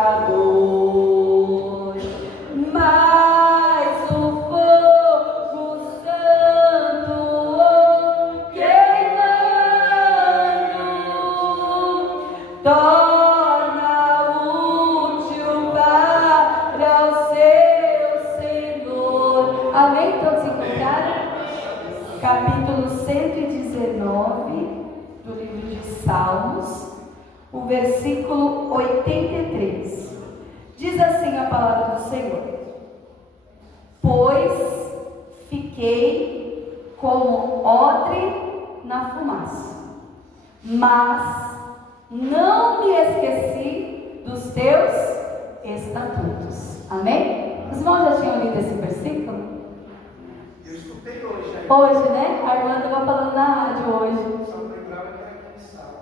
Ador, mas o fogo santo queimando torna útil para o seu Senhor. Amém? Todos encontraram? Capítulo 119 do livro de Salmos, o versículo 83. Diz assim a palavra do Senhor: pois fiquei como odre na fumaça, mas não me esqueci dos teus estatutos. Amém? Os irmãos já tinham lido esse versículo? Eu escutei hoje. Hoje, né? A irmã estava falando na rádio hoje. Só lembrava que era aqui em Salmos.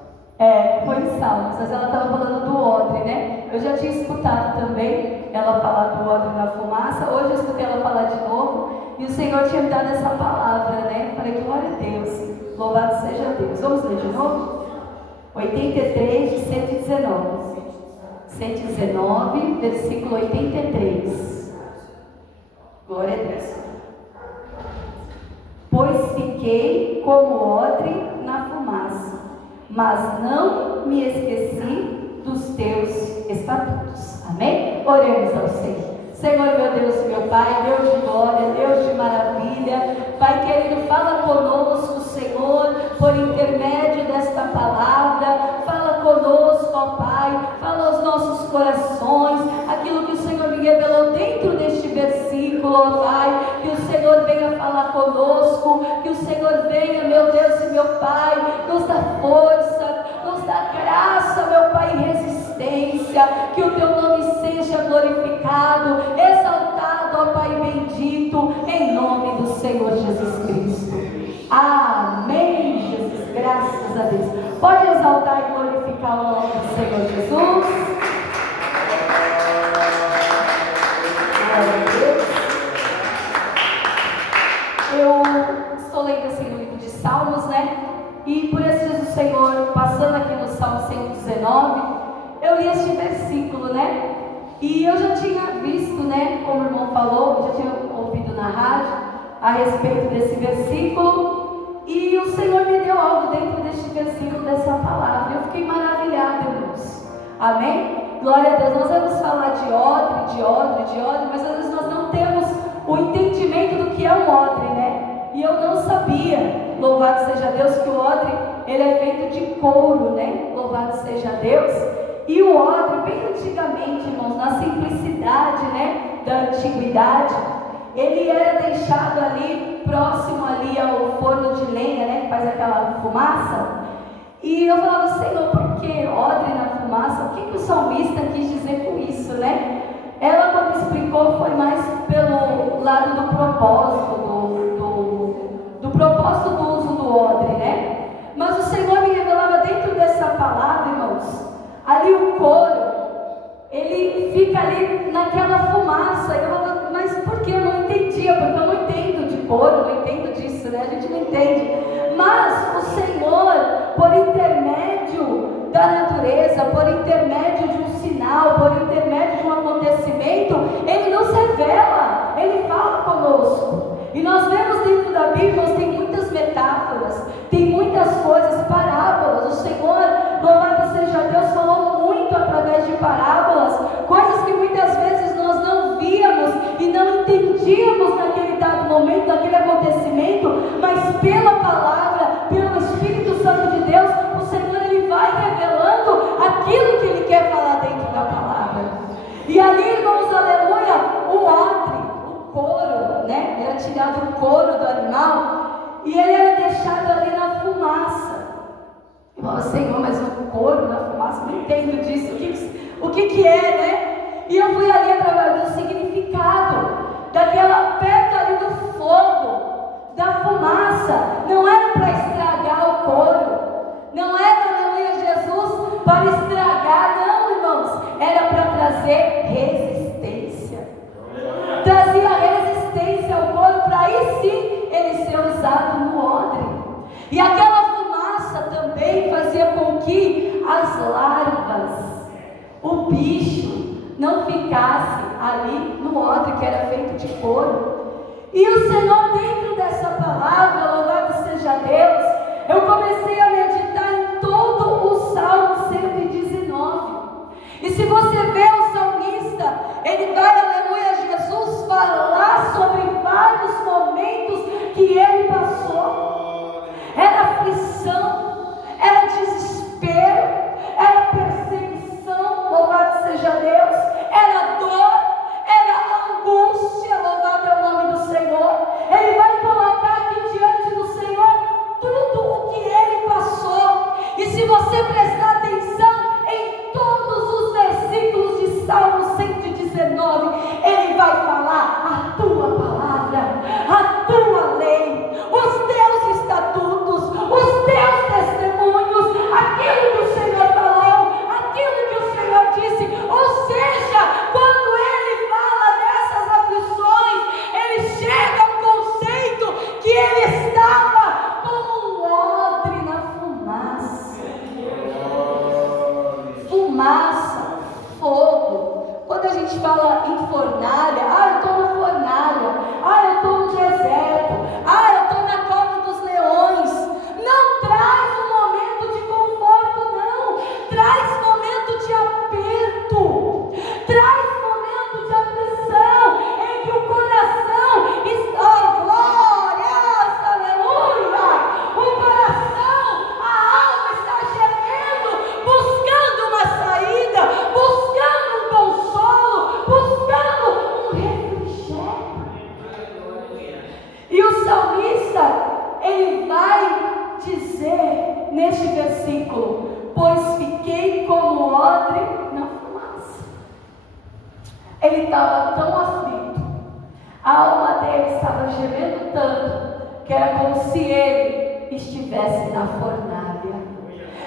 Foi em Salmos, mas ela estava falando do odre, né? Eu já tinha escutado também ela falar do odre na fumaça. Hoje eu escutei ela falar de novo. E o Senhor tinha me dado essa palavra, né? Falei, glória a Deus. Louvado seja Deus. Vamos ler de novo? 83 de 119. 119, versículo 83. Glória a Deus. Pois fiquei como odre na fumaça, mas não me esqueci dos teus estatutos. Amém? Oremos ao Senhor. Senhor, meu Deus e meu Pai, Deus de glória, Deus de maravilha, Pai querido, fala conosco, Senhor, por intermédio desta palavra. Fala conosco, ó Pai, fala aos nossos corações, aquilo que o Senhor me revelou dentro deste versículo, ó Pai, que o Senhor venha falar conosco, que o Senhor venha, meu Deus e meu Pai, nos dá força, nos dá graça, meu Pai, e resistência, que o Teu nome seja glorificado, exaltado, ó Pai bendito, em nome do Senhor Jesus Cristo. Amém, Jesus, graças a Deus. Pode exaltar e glorificar o nome do Senhor Jesus. Glória a Deus. Eu estou lendo assim no livro de Salmos, né? E por isso diz o Senhor, passando aqui no Salmo 119, eu li este versículo, né? E eu já tinha visto, né? Como o irmão falou, já tinha ouvido na rádio a respeito desse versículo. E o Senhor me deu algo dentro deste versículo, dessa palavra. Eu fiquei maravilhada, irmãos. Amém? Glória a Deus. Nós vamos falar de odre, mas às vezes nós não temos o entendimento do que é um odre, né? E eu não sabia, louvado seja Deus, que o odre, ele é feito de couro, né? Louvado seja Deus. E o odre, bem antigamente, irmãos, na simplicidade, né, da antiguidade, ele era deixado ali, próximo ali ao forno de lenha, né, que faz aquela fumaça. E eu falava, Senhor, por que odre na fumaça? O que o salmista quis dizer com isso, né? Ela, quando explicou, foi mais pelo lado do propósito, do propósito do uso do odre, né? Mas o Senhor me revelava dentro dessa palavra, irmãos, ali o couro, ele fica ali naquela fumaça. Eu falava, mas por que? Eu não entendia, porque eu não entendo de couro, não entendo disso, né? A gente não entende. Mas o Senhor, por intermédio da natureza, por intermédio de um sinal, por intermédio de um acontecimento, Ele nos revela, Ele fala conosco. E nós vemos dentro da Bíblia, tem muitas metáforas, tem muitas coisas, parábolas. O Senhor, louvado seja Deus, falou muito através de parábolas, coisas que muitas vezes nós não víamos e não entendíamos naquele dado momento, naquele acontecimento, mas pela palavra, pelo Espírito Santo de Deus, o Senhor, Ele vai revelando aquilo que Ele quer falar dentro da palavra. E ali, irmãos, aleluia, o odre, o couro, né? Era tirado o couro do animal e ele era deixado ali na fumaça. Eu falo, Senhor, mas o couro na fumaça, não entendo disso, o que é, né? E eu fui ali através do significado daquela perto ali do fogo, da fumaça. Não era para estragar o couro, não era, aleluia, Jesus, para estragar, não, irmãos, era para trazer resistência. Trazia resistência ao couro, para aí sim ele ser usado no odre. E aquela fumaça também fazia com que as larvas, o bicho, não ficasse ali no odre que era feito de couro. E o Senhor, dentro dessa palavra, louvado seja Deus, eu comecei a meditar em todo o Salmo 119. E se você vê o salmista, ele vai, aleluia, Jesus, falar sobre vários momentos que ele passou. Era aflição, era desespero, era perseguição, louvado seja Deus, era dor, era angústia, louvado é o nome do Senhor. Ele vai colocar aqui diante do Senhor tudo o que ele passou. E se você prestar atenção em todos os versículos de Salmo 119, ele vai falar a tua palavra, a tua lei, os teus estatutos, os teus testemunhos, aquilo que o Senhor falou, aquilo que o Senhor disse. Ou seja, quando ele fala dessas aflições, ele chega ao conceito que ele estava como um odre na fumaça. Fumaça, fogo. Quando a gente fala em fornalha, eu estou na fornalha, eu estou no deserto, eu estou na cova dos leões. Não traz um momento de conforto, não. Traz momento de aperto, traz momento de aflição, em que o coração está, glórias, aleluia. O coração, a alma está gemendo, buscando uma saída, buscando um consolo, buscando um refrigério. E o salmista, ele vai dizer neste versículo: pois fiquei como odre na fumaça. Ele estava tão aflito, a alma dele estava gemendo tanto, que era como se ele estivesse na fornalha.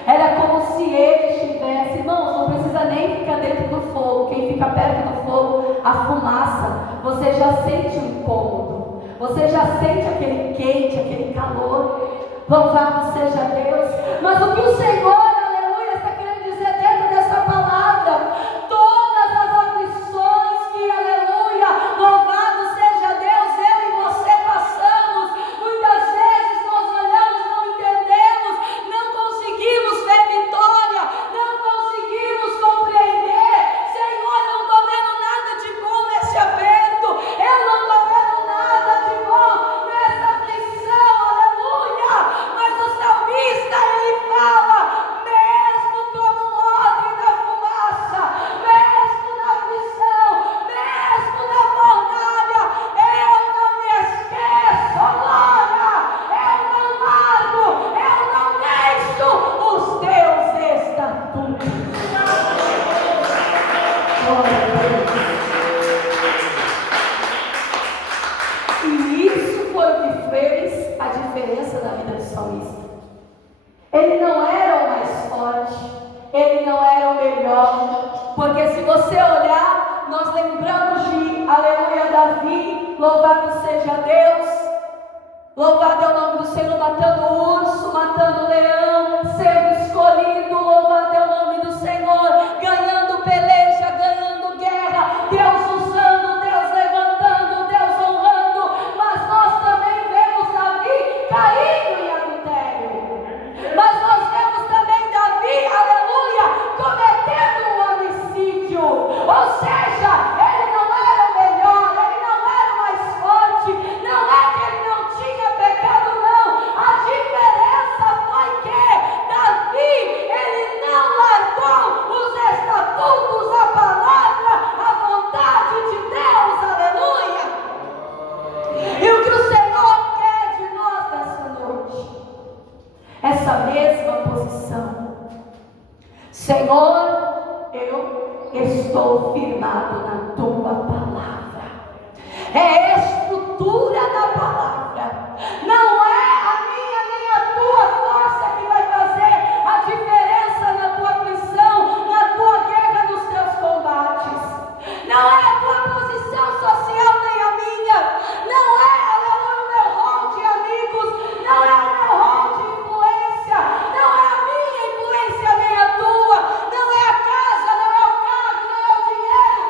Era como se ele estivesse, irmãos, não precisa nem ficar dentro do fogo. Quem fica perto do fogo, a fumaça, você já sente o incômodo, você já sente aquele quente, aquele calor. Louvado seja Deus. Mas o que o Senhor, aleluia, está querendo dizer dentro dessa palavra, todas as aflições que, aleluia, louvado seja Deus, eu e você passamos, muitas vezes nós olhamos, não entendemos, não conseguimos ver vitória, não conseguimos compreender. Senhor, eu não estou vendo nada de bom nesse aperto, eu não estou vendo nada de bom nessa aflição, aleluia. Mas o salmista, ele fala: mesmo como um odre na fumaça, mesmo na aflição, mesmo na fornalha, eu não me esqueço, glória, eu não largo, eu não deixo os teus estatutos. Glória a Deus. E isso foi o que fez a diferença na vida do salmista. Ele não era o mais forte, ele não era o melhor, porque se você olhar, nós lembramos de, aleluia, Davi, louvado seja Deus, louvado é o nome do Senhor, matando o urso, matando o leão, sendo escolhido, louvado é o nome do Senhor, ganhando peleja, ganhando guerra, Deus usando, Deus levantando, Deus honrando. Mas nós também vemos Davi caindo em adultério, mas nós vemos também Davi, aleluia, cometendo um homicídio. Ou seja, ele não era o melhor, ele não era o mais forte, não é que ele não tinha pecado, não. A diferença foi que Davi, ele não largou os estatutos, a palavra, a vontade de Deus, aleluia. E o que o Senhor quer de nós nessa noite, essa mesma posição. Senhor, eu estou firmado na tua palavra. É a estrutura da palavra, não é a minha nem a tua força que vai fazer a diferença na tua aflição, na tua guerra, nos teus combates. Não é a tua posição social nem a minha, não é, aleluia, o meu rol de amigos, não é o meu rol de influência, não é a minha influência nem a tua, não é a casa, não é o carro, não é o dinheiro,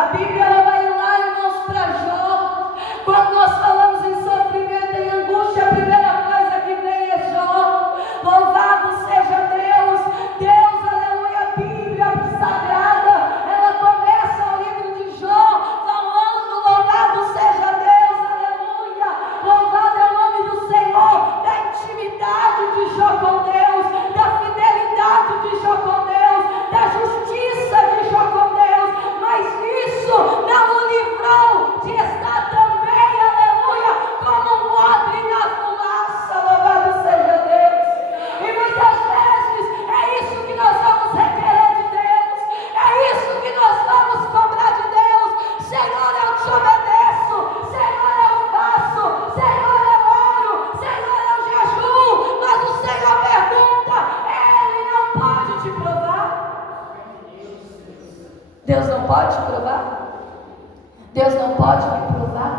A Bíblia ela vai lá, irmãos, para Jó. Quando nós falamos em sofrimento, em angústia, a primeira coisa que vem é Jó. Louvado seja Deus. Deus, aleluia, a Bíblia Sagrada, ela começa o livro de Jó falando: louvado seja Deus, aleluia. Louvado é o nome do Senhor, da intimidade de Jó com Deus, da fidelidade de Jó com Deus, da justiça de Jó com Deus. Mas isso não o livrou de estar também, aleluia, como um odre na fumaça. Louvado seja Deus. E muitas vezes é isso que nós vamos requerer de Deus, é isso que nós vamos cobrar de Deus. Senhor, eu te obedeço, Senhor, eu faço, Senhor, eu oro, Senhor, eu jejuo. Mas o Senhor pergunta: Ele não pode te provar? Deus não pode te provar? Deus não pode me provar?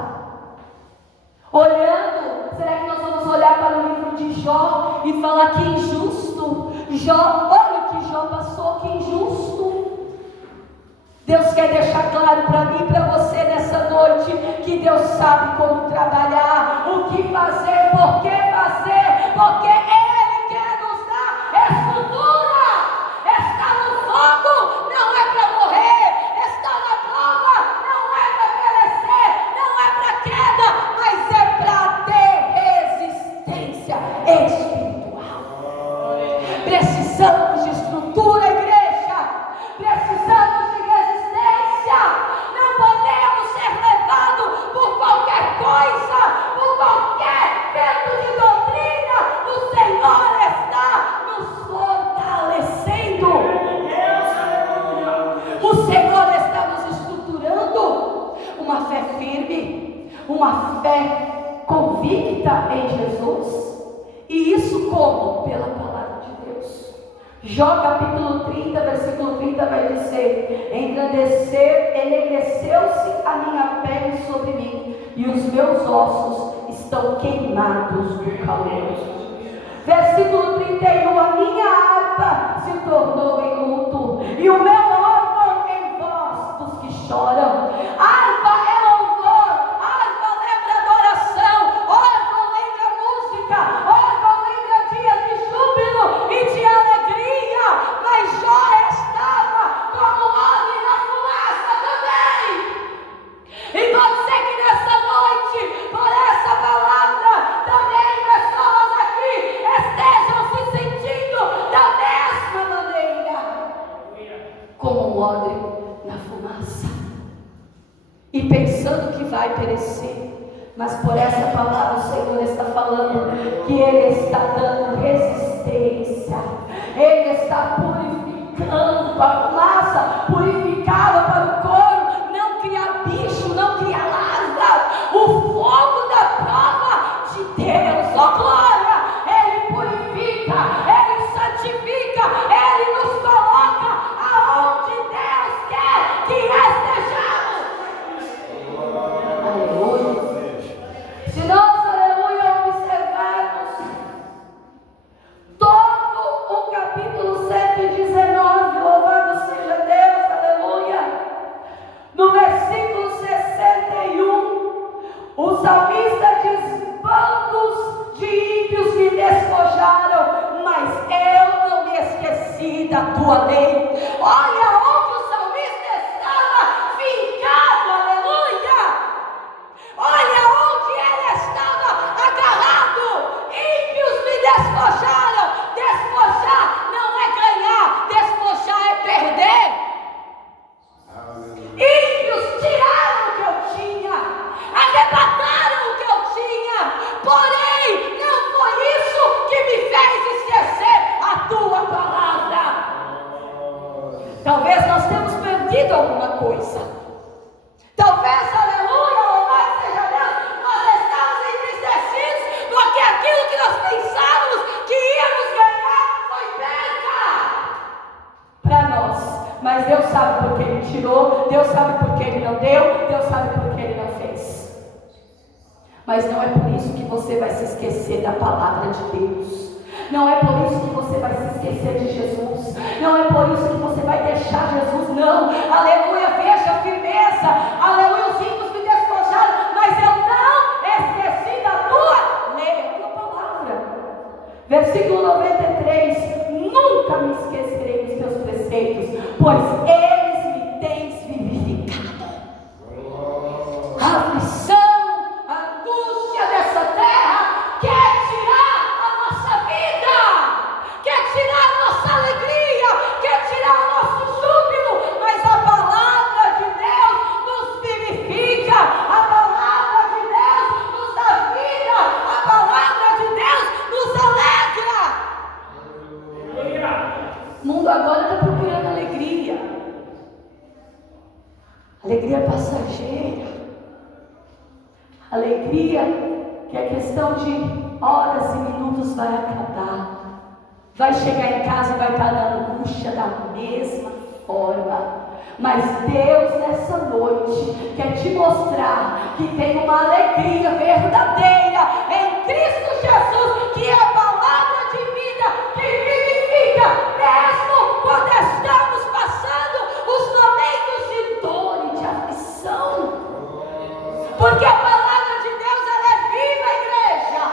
Olhando, será que nós vamos olhar para o livro de Jó e falar: que injusto, Jó, olha o que Jó passou, que injusto. Deus quer deixar claro para mim e para você nessa noite que Deus sabe como trabalhar, o que fazer, por que fazer, porque Ele quer nos dar estrutura. Estar no fogo não é para morrer, estar na prova não é para perecer, não é para queda, mas é para ter resistência espiritual. Precisamos de estrutura, igreja, precisamos de resistência. Não podemos ser levados por qualquer coisa, por qualquer vento de doutrina. O Senhor está nos fortalecendo, o Senhor está nos estruturando. Uma fé firme, uma fé convicta em Jesus. E isso como? Pela palavra de Deus. Jó capítulo 30, versículo 30 vai dizer: enegreceu-se a minha pele sobre mim, e os meus ossos estão queimados do calor. Versículo 31: a minha harpa se tornou em luto, e o meu órgão em voz dos que choram. Harpa é louvor, harpa lembra adoração, órgão lembra música, órgão lembra dias de júbilo e de alegria. Mas Jó estava como um homem na fumaça também. E pode ser que nessa noite, por essa palavra, também pessoas aqui estejam se sentindo da mesma maneira, como um odre na fumaça, e pensando que vai perecer. Mas por essa palavra o Senhor está falando que Ele está dando resistência, Ele está purificando a fumaça, purificá-la para o couro, não criar bicho, não criar larva. O fogo da prova de Deus, oh glória, Ele purifica, Ele santifica, Ele nos coloca aonde Deus quer que estejamos. Aleluia. Se nós, aleluia, observarmos todo o capítulo 119, louvado seja Deus, aleluia, no versículo 61, o salmista diz: bandos de ímpios me despojaram, mas eu não me esqueci da tua lei. Olha onde o salmista estava fincado, aleluia. Olha onde ele estava agarrado. Ímpios me despojaram. Despojar não é ganhar, despojar é perder. Ímpios tiraram o que eu tinha, arrebataram o que eu tinha, porém não foi isso que me fez esquecer a tua palavra. Talvez nós temos perdido alguma coisa. Talvez, aleluia, louvado seja Deus, nós estamos entristecidos porque aquilo que nós pensávamos que íamos ganhar foi perca para nós. Mas Deus sabe por que Ele tirou, Deus sabe por que Ele não deu, Deus sabe por que Ele não fez. Mas não é por isso que você vai se esquecer da palavra de Deus. Não é por isso que você vai se esquecer de Jesus. Não é por isso que você vai deixar Jesus. Não, aleluia, veja a firmeza Alegria passageira. Alegria que é questão de horas e minutos vai acabar. Vai chegar em casa e vai estar na angústia da mesma forma. Mas Deus nessa noite quer te mostrar que tem uma alegria verdadeira em Cristo Jesus, que é a palavra de vida que vivifica, mesmo quando estamos passando os momentos de dor e de aflição. Porque a palavra de Deus, ela é viva, igreja.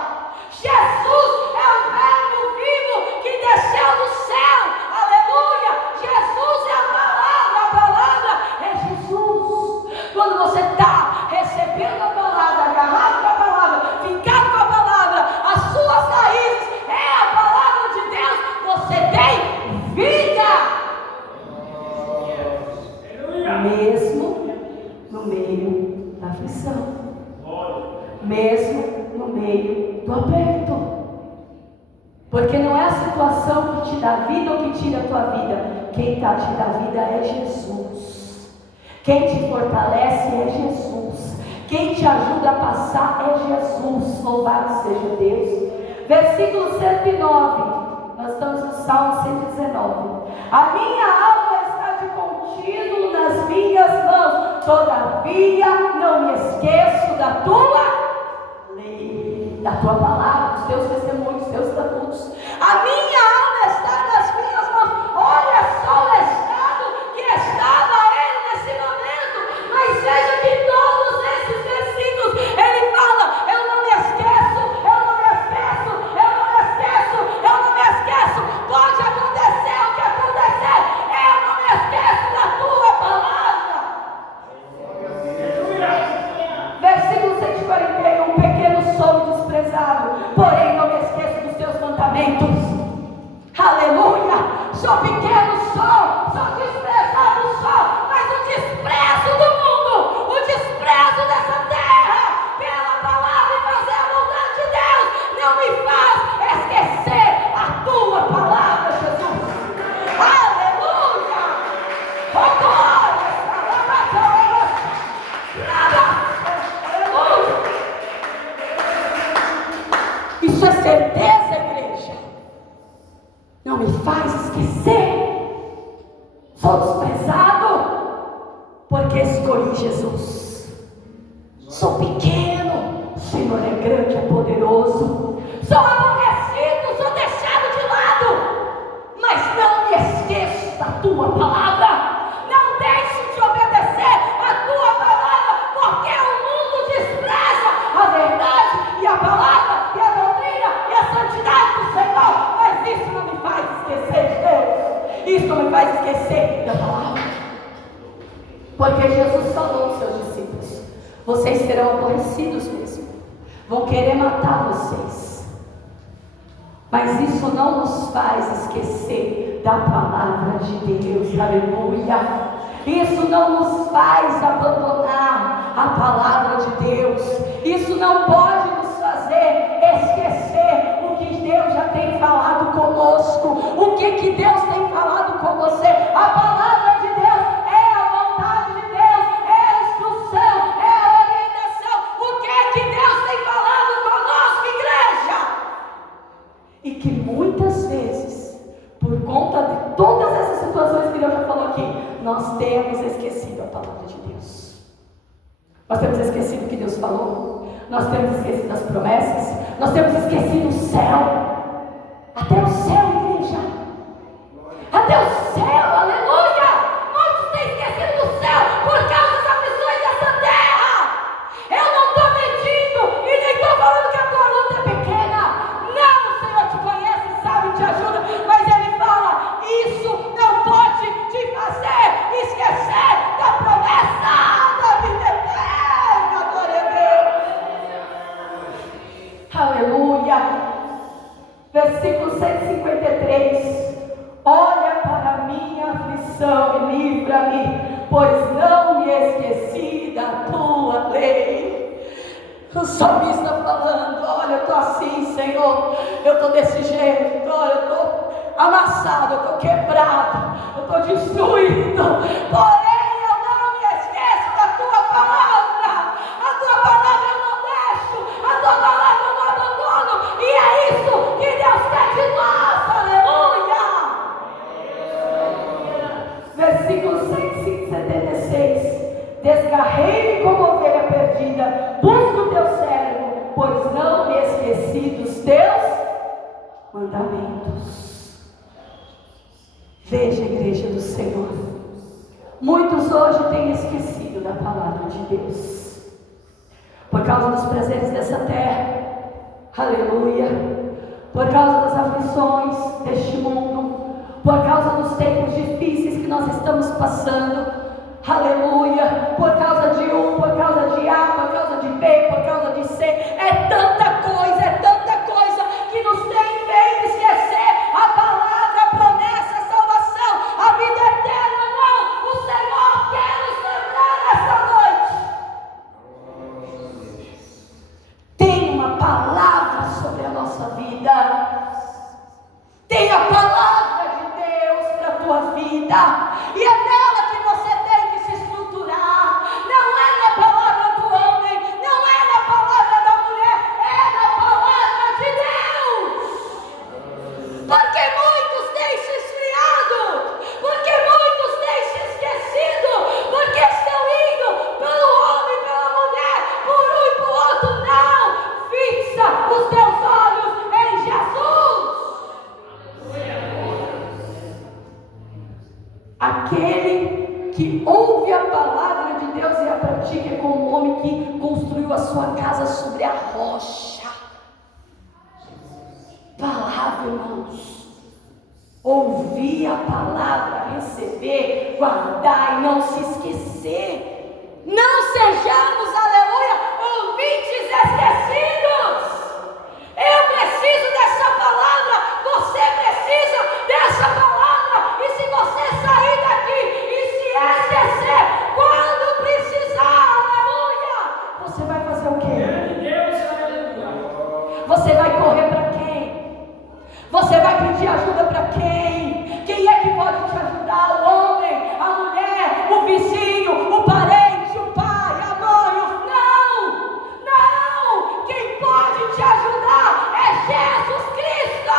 Jesus é o verbo vivo que desceu do céu. Aleluia. Jesus é a palavra é Jesus. Quando você está recebendo a palavra, agarrado com a palavra, fincado com a palavra, as suas raízes é a palavra de Deus, você tem vida. Mesmo no meio da aflição, mesmo no meio do aperto. Porque não é a situação que te dá vida ou que tira a tua vida. Quem está te dando vida é Jesus. Quem te fortalece é Jesus. Quem te ajuda a passar é Jesus. Louvado seja Deus. Versículo 109. Nós estamos no Salmo 119. A minha alma está de contínuo nas minhas mãos. Todavia não me esqueço da tua lei, da tua palavra, dos teus testemunhos, dos teus estatutos. A minha alma está nas minhas mãos. Olha só o estado que estava ele nesse momento. Mas veja que todos esses versículos ele fala: eu não me esqueço, eu não me esqueço, eu não me esqueço, eu não me esqueço. Pode acontecer o que acontecer, eu não me esqueço da tua palavra. Versículo 141. Pequeno sou e desprezado, porém não me esqueço dos teus mandamentos. Aleluia. Sou pequeno, sou desprezado, mas o desprezo do mundo, o desprezo dessa terra pela palavra e fazer a vontade de Deus não me faz esquecer a tua palavra, Jesus. Aleluia. Oh, glória. Aleluia. Isso é certeza, igreja. Não me faz esquecer. Sou desprezado porque escolhi Jesus. Sou pequeno, o Senhor é grande, é poderoso. Sou aborrecido, sou deixado de lado, mas não me esqueço da tua palavra. Não deixo de obedecer a tua palavra, porque o mundo despreza a verdade e a palavra e a doutrina e a santidade do Senhor. Mas isso não me faz esquecer de Deus. Isso não me faz esquecer da palavra. Porque Jesus falou aos seus discípulos: vocês serão aborrecidos mesmo, vão querer matar vocês, mas isso não nos faz esquecer da palavra de Deus. Aleluia. Isso não nos faz abandonar a palavra de Deus. Isso não pode nos fazer esquecer o que Deus já tem falado conosco. O que Deus tem falado com você. A palavra de Deus é a vontade de Deus, é a instrução, é a orientação. O que Deus tem falado conosco, igreja? E que muitas vezes, por conta de todas essas situações que Deus já falou aqui, nós temos esquecido a palavra de Deus. Nós temos esquecido o que Deus falou. Nós temos esquecido as promessas. Nós temos esquecido o céu. Até o céu, igreja. Até o céu, aleluia. Muitos têm esquecido do céu por causa das aflições dessa terra. Eu não estou mentindo e nem estou falando que a tua luta é pequena. Não, o Senhor te conhece, sabe, te ajuda. Mas Ele fala: isso não pode te fazer esquecer da promessa da vida eterna. Glória a Deus. Aleluia. Versículo 153. Olha para a minha aflição e livra-me, pois não me esqueci da tua lei. O salmista falando: olha, eu estou assim, Senhor, eu estou desse jeito, olha, eu estou amassado, eu estou quebrado, eu estou destruído, porém eu não me esqueço desgarrei-me como ovelha perdida, busco o teu servo, pois não me esqueci dos teus mandamentos. Veja, igreja do Senhor, muitos hoje têm esquecido da palavra de Deus, por causa dos prazeres dessa terra, aleluia, por causa das aflições deste mundo, por causa dos tempos difíceis que nós estamos passando, aleluia, por causa de um, por causa de A, por causa de B, por causa de C, é tanta coisa que nos tem feito esquecer a palavra, a promessa, a salvação, a vida eterna. Não, o Senhor quer nos lembrar esta noite. Tem uma palavra sobre a nossa vida, tem a palavra de Deus para a tua vida, e é nela que você tem que se estruturar. Não é na palavra do homem, não é na palavra da mulher, é na palavra de Deus. Porque muitos têm se esfriado, porque muitos têm se esquecido, porque estão indo pelo homem, pela mulher, por um e por outro. Não, fixa os teus olhos em Jesus. Aquele que ouve a palavra de Deus e a pratica é como um homem que construiu a sua casa sobre a rocha. Palavra, irmãos. Ouvir a palavra, receber, guardar e não se esquecer. Não sejamos, aleluia, ouvintes esquecidos. Eu preciso dessa palavra, você precisa dessa palavra. E se você sair daqui e se esquecer, quando precisar, aleluia, você vai fazer o quê? Você vai correr para quem? Você vai pedir ajuda para quem? Quem é que pode te ajudar? O homem, a mulher, o vizinho, o parente, o pai, a mãe, não! Quem pode te ajudar é Jesus Cristo.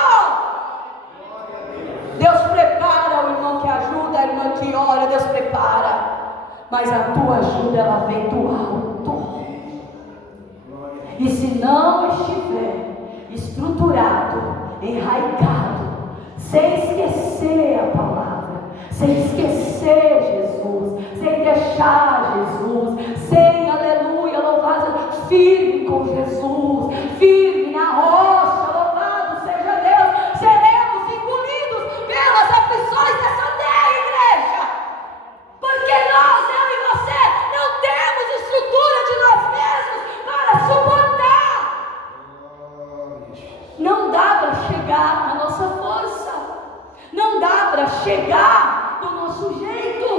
Deus prepara o irmão que ajuda, a irmã que ora, Deus prepara, mas a tua ajuda ela vem do alto. E se não estiver estruturado, enraizado, sem esquecer a palavra, sem esquecer Jesus, sem deixar Jesus, sem, aleluia, louvado, firme com Jesus, firme na rocha, louvado seja Deus, seremos engolidos pelas aflições dessa terra, igreja, porque nós, eu e você, não temos estrutura de nós mesmos para suportar. Não dá para chegar na nossa força, não dá para chegar do nosso jeito.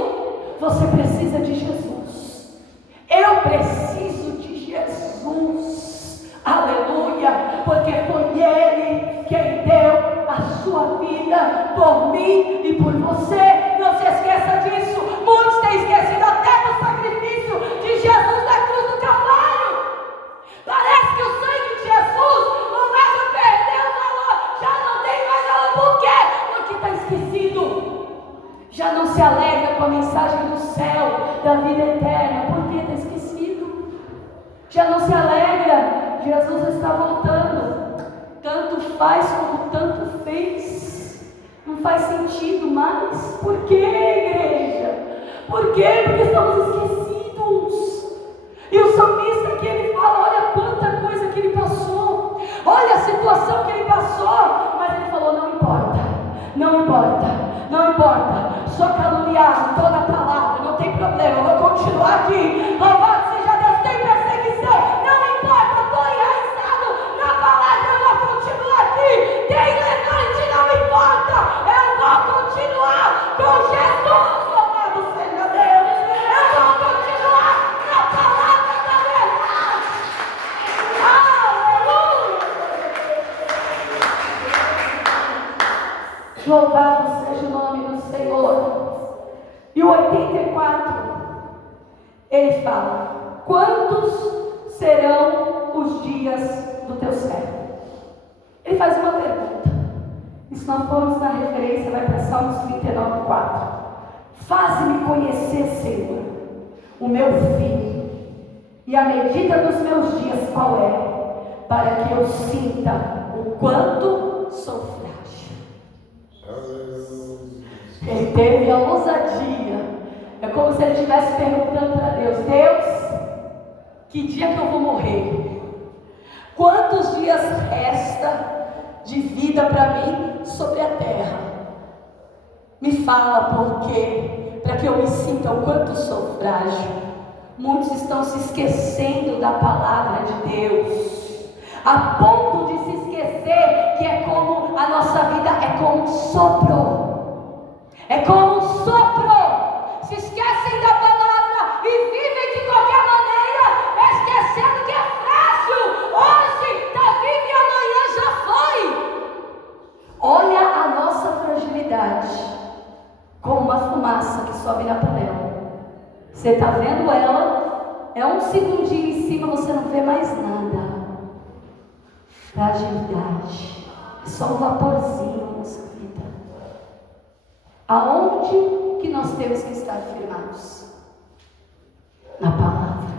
Você precisa de Jesus, eu preciso de Jesus, aleluia, porque foi Ele quem deu a sua vida por mim e por você. Não se esqueça disso. Muitos têm esquecido até do sacrifício de Jesus na cruz do Calvário. Parece que o sangue de Jesus não vai perder o valor, já não tem mais valor. Por quê? Porque está esquecido, já não se alegra com a mensagem do céu, da vida eterna. Por que está esquecido? Já não se alegra. Jesus está voltando, tanto faz como tanto fez, não faz sentido mais. Por que, igreja? Por quê? Porque estamos esquecidos. E o salmista aqui, ele fala, olha quanta coisa que ele passou, olha a situação que ele passou, mas ele falou, não importa, não importa, não importa, sou caluniado, estou na palavra, não tem problema, eu vou continuar aqui, louvado seja Deus, tem perseguição, não importa, estou enraizado na palavra, eu vou continuar aqui, tem levante, não importa, eu vou continuar com Jesus, louvado seja Deus, eu vou continuar na palavra da verdade, aleluia, louvado seja o nome do Senhor. E o 84, ele fala, quantos serão os dias do teu servo? Ele faz uma pergunta, e se nós formos na referência, vai para Salmos 39:4. Faze-me conhecer, Senhor, o meu fim e a medida dos meus dias qual é, para que eu sinta o quanto sou frágil. Ele teve a ousadia. É como se ele estivesse perguntando para Deus: Deus, que dia que eu vou morrer? Quantos dias resta de vida para mim sobre a terra? Me fala por quê, para que eu me sinta o quanto sou frágil. Muitos estão se esquecendo da palavra de Deus, a ponto de se esquecer que é como a nossa vida é como um sopro. É como um sopro. Se esquecem da palavra e vivem de qualquer maneira, esquecendo que é frágil. Hoje está vivo e amanhã já foi. Olha a nossa fragilidade como uma fumaça que sobe na panela. Você está vendo ela? É um segundinho em cima, você não vê mais nada. Fragilidade. É só um vaporzinho na nossa vida. Aonde que nós temos que estar firmados? Na palavra.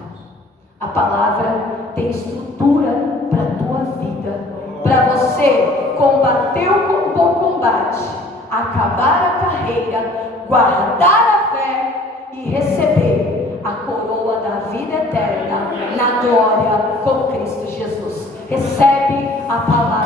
A palavra tem estrutura para a tua vida, para você combater o bom combate, acabar a carreira, guardar a fé e receber a coroa da vida eterna na glória com Cristo Jesus. Recebe a palavra.